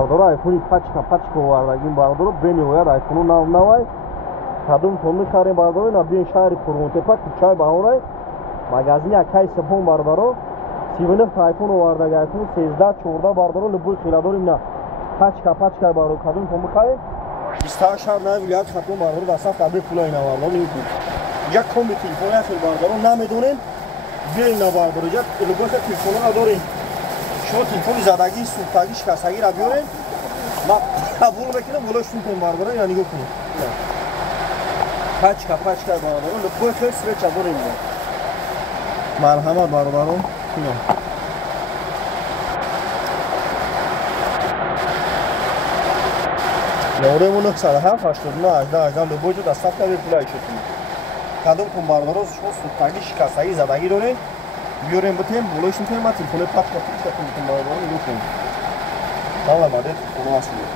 Bardoro айфони пачка овардагим бардоро бениҳоят айфону навай кадом то мехарем бардоро ина биен шаҳри Пурвонтепа кӯчаи Баҳорай магазини акаи Сабҳон бардоро 39 айфон овардаги айфону 13-14 бардоро лубои хиладорим на пачкаи бардоро кадом то мехарем 28 шаҳр нави вилоят хатон бардоро дастафт аби пула ина бардоро нибуд як комби телефони асл бардоро намедонем биен ина бардоро як лубои телефонро дорем شما تلفن زدگی سوختگی شکستگی را بیارین ما قبول بکنم ولش میکنم بردارم یا نگاه کنیم پچکا بردارم لبوی خیلی سوی چادر این بود مرحمت بردارم کنم نورمون 907 89 18 لبوی جو دستف تا بیر پولای شدیم کدوم کن بردارم شما سوختگی شکستگی زدگی دارین بیاریم بتیم بولایش میکنیم ما تلفن پچکا کنیم بردارم نگاه کنیم Давай, молодец, у нас есть.